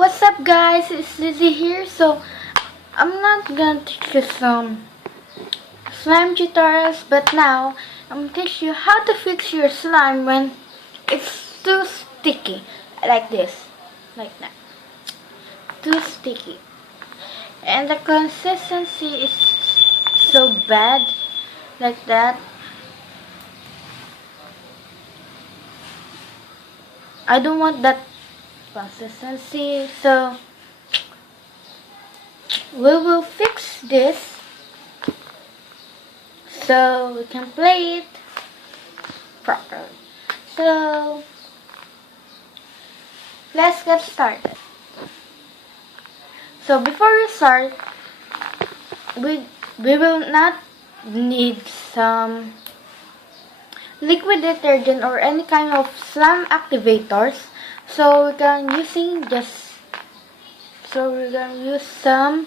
What's up guys, it's Lizzie here. So I'm not gonna teach you some slime tutorials, but now I'm gonna teach you how to fix your slime when it's too sticky, like this, like that, too sticky, and the consistency is so bad, like that. I don't want that consistency, so we will fix this so we can play it properly. So let's get started. So before we start, we will not need some liquid detergent or any kind of slime activators. So we're gonna use some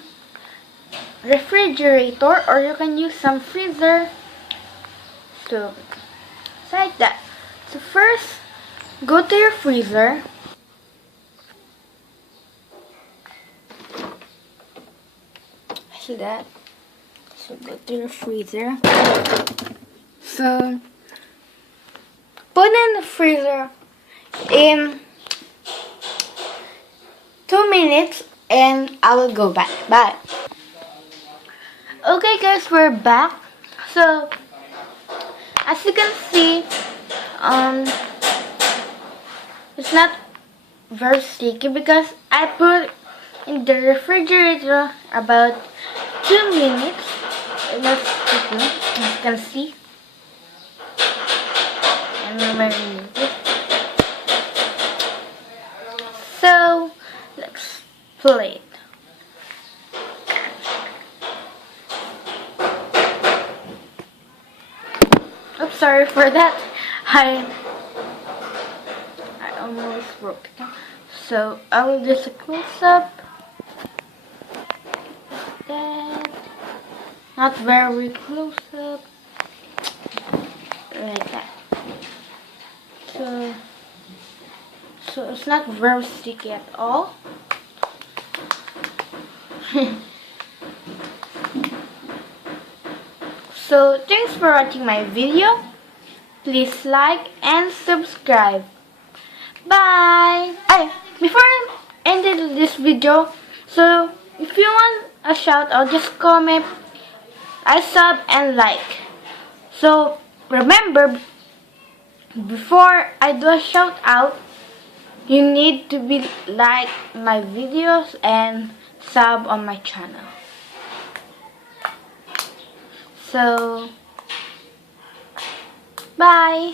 refrigerator, or you can use some freezer. So it's like that. So first, go to your freezer. See that? So go to your freezer. So put in the freezer in 2 minutes and I will go back. Bye. Okay guys, we're back. So as you can see, it's not very sticky because I put in the refrigerator about 2 minutes. It's not sticky, as you can see. And I'm very neat. So let's play it. Oops, sorry for that. I almost broke it. So I will just close up. Like that. Not very close up. Like that. So it's not very sticky at all. So thanks for watching my video. Please like and subscribe. Bye. Before I ended this video, so if you want a shout out, just comment, I sub and like. So remember, before I do a shout out, you need to be like my videos and sub on my channel. So bye.